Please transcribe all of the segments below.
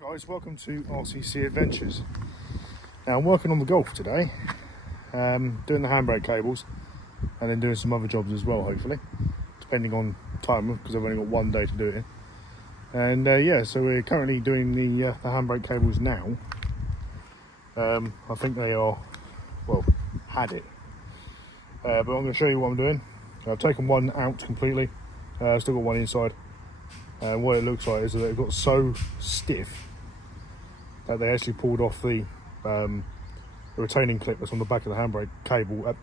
Hi guys, welcome to RCC Adventures. Now I'm working on the Golf today, doing the handbrake cables and then doing some other jobs as well, hopefully, depending on time, because I've only got one day to do it in. And yeah, so we're currently doing the handbrake cables now. I think they are, well, had it. But I'm going to show you what I'm doing. I've taken one out completely, still got one inside. And what it looks like is that it got so stiff that they actually pulled off the retaining clip that's on the back of the handbrake cable,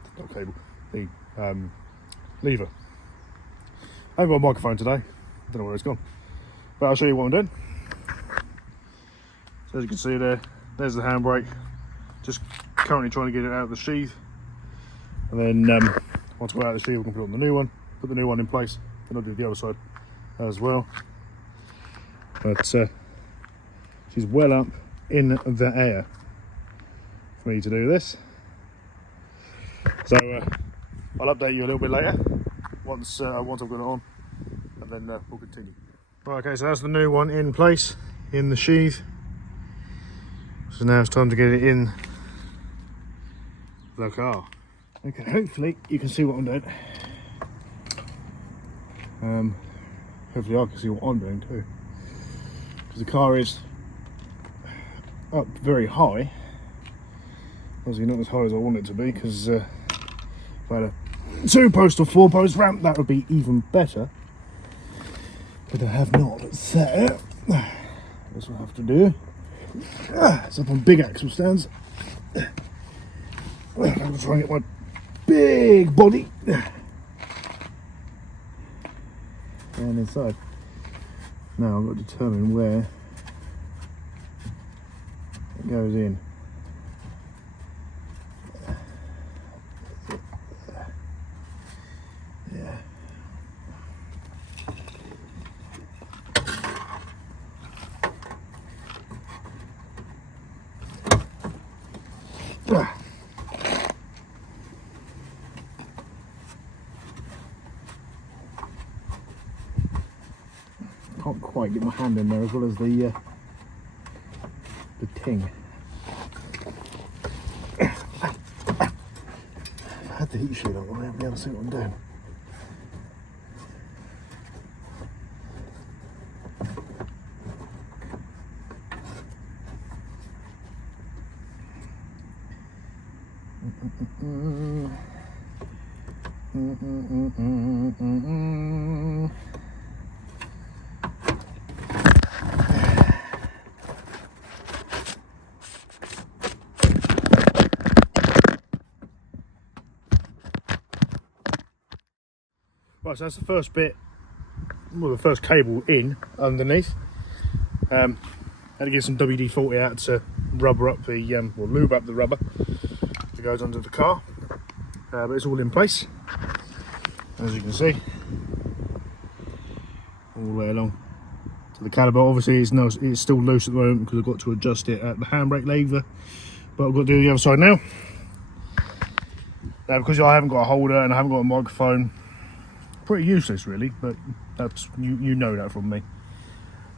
the lever. I haven't got a microphone today, don't know where it's gone, but I'll show you what I'm doing. So as you can see there's the handbrake, just currently trying to get it out of the sheath, and then once we're out of the sheath we can put on the new one, put the new one in place, then I'll do the other side as well. But she's well up in the air for me to do this, so I'll update you a little bit later once I've got it on, and then we'll continue. Right, okay, so that's the new one in place in the sheath, so now it's time to get it in the car. Okay, hopefully you can see what I'm doing. Hopefully I can see what I'm doing too, because the car is up very high. Obviously not as high as I want it to be, because if I had a 2-post or 4-post ramp that would be even better, but I have not. So that's what I have to do. It's up on big axle stands. I'm going to try and get my big body and inside. Now I've got to determine where it goes in. Yeah. Can't quite get my hand in there, as well as the ting. If I had the heat shield on, I might be able to see what I'm doing. Right, so that's the first bit, well, the first cable in underneath. Had to get some WD-40 out to rubber up the, or lube up the rubber that goes under the car. But it's all in place, as you can see, all the way along to the caliper. Obviously it's still loose at the moment because I've got to adjust it at the handbrake lever, but I've got to do the other side now. Now, because I haven't got a holder and I haven't got a microphone, pretty useless really, but that's you know that from me.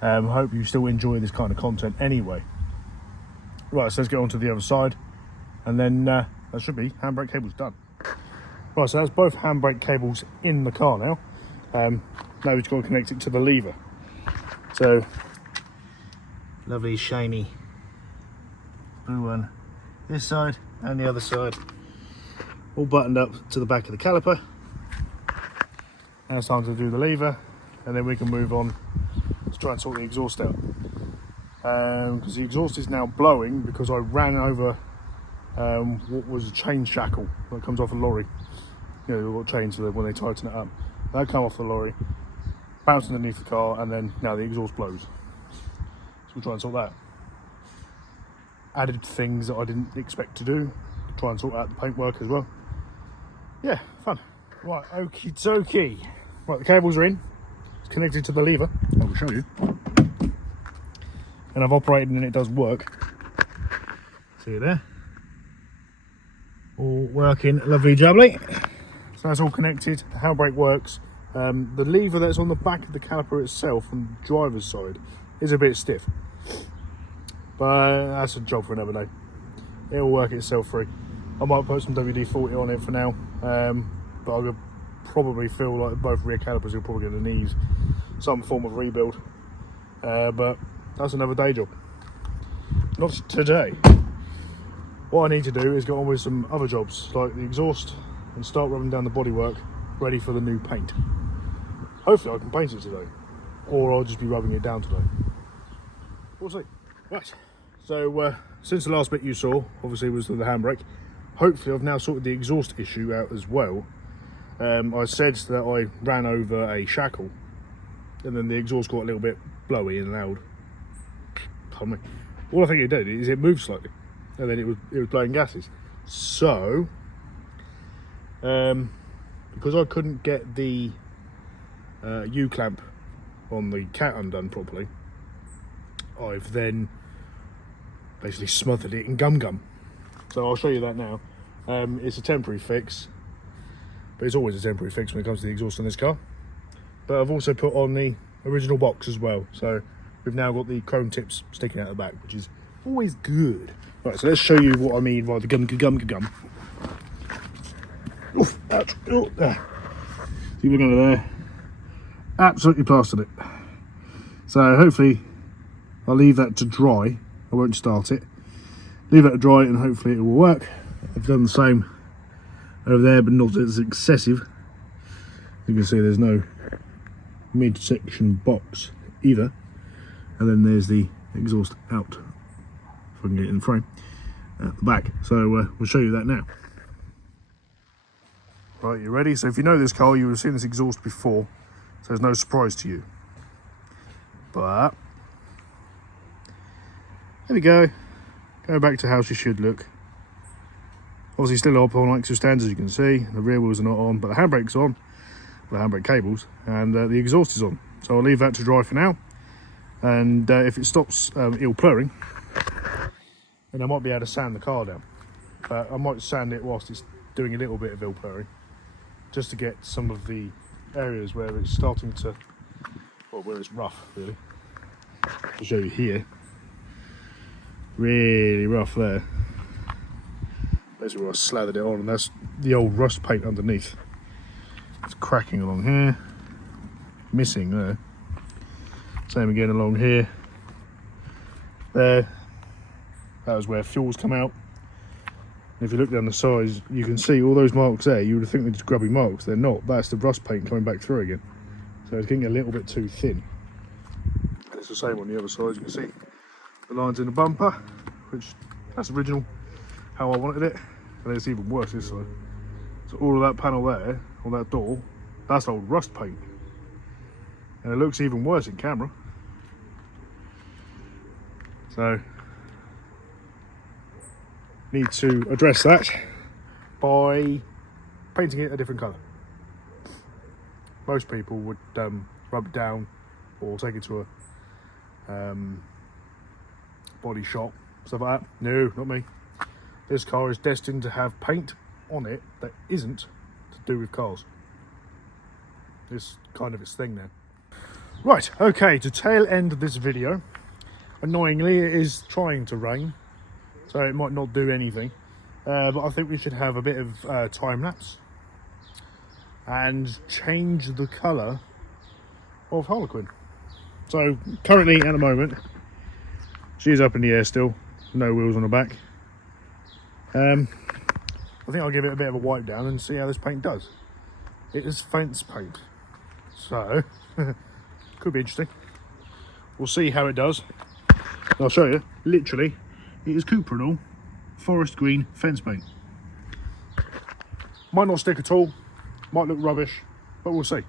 I hope you still enjoy this kind of content anyway. Right, so let's get on to the other side, and then that should be handbrake cables done. Right, so that's both handbrake cables in the car now. Now we've got to connect it to the lever. So lovely shiny blue one this side and the other side, all buttoned up to the back of the caliper. Now it's time to do the lever, and then we can move on to try and sort the exhaust out. Because the exhaust is now blowing because I ran over what was a chain shackle that comes off a lorry. You know, they've got chains when they tighten it up. That came off the lorry, bounced underneath the car, and then now the exhaust blows. So we'll try and sort that. Added things that I didn't expect to do, try and sort out the paintwork as well. Yeah, fun. Right, okie dokie. Right, the cables are in. It's connected to the lever. I will show you. And I've operated and it does work. See it there? All working lovely jubbly. So that's all connected. The handbrake works. The lever that's on the back of the caliper itself from the driver's side is a bit stiff. But that's a job for another day. It'll work itself free. I might put some WD-40 on it for now, but I could probably feel like both rear calipers are probably going to need some form of rebuild. But that's another day job. Not today. What I need to do is get on with some other jobs, like the exhaust, and start rubbing down the bodywork, ready for the new paint. Hopefully I can paint it today, or I'll just be rubbing it down today. We'll see. Right, so since the last bit you saw, obviously, was the handbrake. Hopefully I've now sorted the exhaust issue out as well. I said that I ran over a shackle, and then the exhaust got a little bit blowy and loud. Pardon me. All I think it did is it moved slightly, and then it was blowing gases. So, because I couldn't get the U-clamp on the cat undone properly, I've then basically smothered it in gum. So I'll show you that now. It's a temporary fix, but it's always a temporary fix when it comes to the exhaust on this car. But I've also put on the original box as well, so we've now got the chrome tips sticking out the back, which is always good. Right, so let's show you what I mean by the gum. Oof, ouch. Oh, there. See, we're going to there. Absolutely plastered it. So hopefully I'll leave that to dry. I won't start it. Leave that to dry and hopefully it will work. I've done the same over there, but not as excessive. You can see there's no mid-section box either. And then there's the exhaust out, if I can get it in the frame, at the back. So we'll show you that now. Right, you ready? So if you know this car, you would have seen this exhaust before, so there's no surprise to you. But there we go. Go back to how she should look. Obviously still up on axle stands, as you can see. The rear wheels are not on, but the handbrake's on, the handbrake cables, and the exhaust is on. So I'll leave that to dry for now. And if it stops ill plurring, then I might be able to sand the car down. But I might sand it whilst it's doing a little bit of ill plurring, just to get some of the areas where it's starting to, well, where it's rough, really. I'll show you here. Really rough there. Basically where I slathered it on, and that's the old rust paint underneath. It's cracking along here, missing there. Same again along here. There. That was where fuels come out. And if you look down the sides, you can see all those marks there. You would think they're just grubby marks. They're not. That's the rust paint coming back through again. So it's getting a little bit too thin. And it's the same on the other side. You can see the lines in the bumper, which that's original, how I wanted it. And it's even worse this side. So all of that panel there, on that door, that's old rust paint. And it looks even worse in camera. So need to address that by painting it a different colour. Most people would rub it down or take it to a body shop, stuff like that. No, not me. This car is destined to have paint on it that isn't to do with cars. It's kind of its thing now. Right, okay, to tail end of this video, annoyingly it is trying to rain, so it might not do anything, but I think we should have a bit of time lapse and change the colour of Harlequin. So currently at the moment she's up in the air still, no wheels on the back. I think I'll give it a bit of a wipe down and see how this paint does. It is fence paint, so could be interesting. We'll see how it does. I'll show you. Literally, it is Cuprinol forest green fence paint. Might not stick at all, might look rubbish, but we'll see.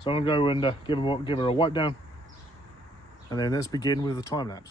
So I'm going to go and give her a wipe down, and then let's begin with the time lapse.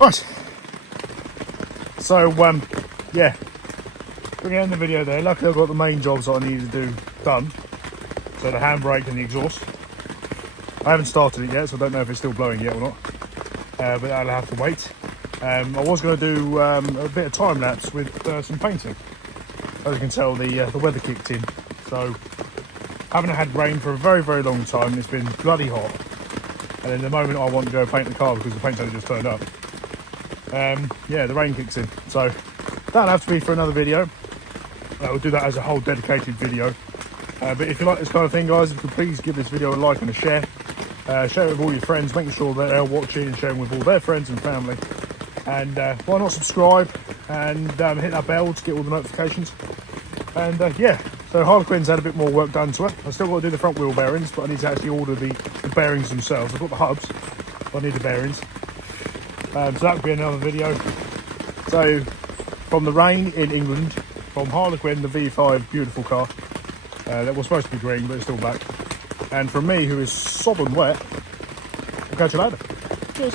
Right. So, yeah. We're going to end the video there. Luckily I've got the main jobs that I needed to do done. So the handbrake and the exhaust. I haven't started it yet, so I don't know if it's still blowing yet or not. But I'll have to wait. I was going to do a bit of time lapse with some painting. As you can tell, the weather kicked in. So haven't had rain for a very, very long time. It's been bloody hot. And in the moment I want to go paint the car because the paint's only just turned up. Yeah, the rain kicks in. So that'll have to be for another video. We'll do that as a whole dedicated video. But if you like this kind of thing, guys, if you could please give this video a like and a share. Share it with all your friends, making sure that they're watching and sharing with all their friends and family. And why not subscribe and hit that bell to get all the notifications. And yeah, so Harlequin's had a bit more work done to it. I've still got to do the front wheel bearings, but I need to actually order the bearings themselves. I've got the hubs, but I need the bearings. So that'll be another video. So from the rain in England, from Harlequin, the V5, beautiful car. That was supposed to be green, but it's still black. And from me, who is sobbing wet, I'll catch you later. Cheers.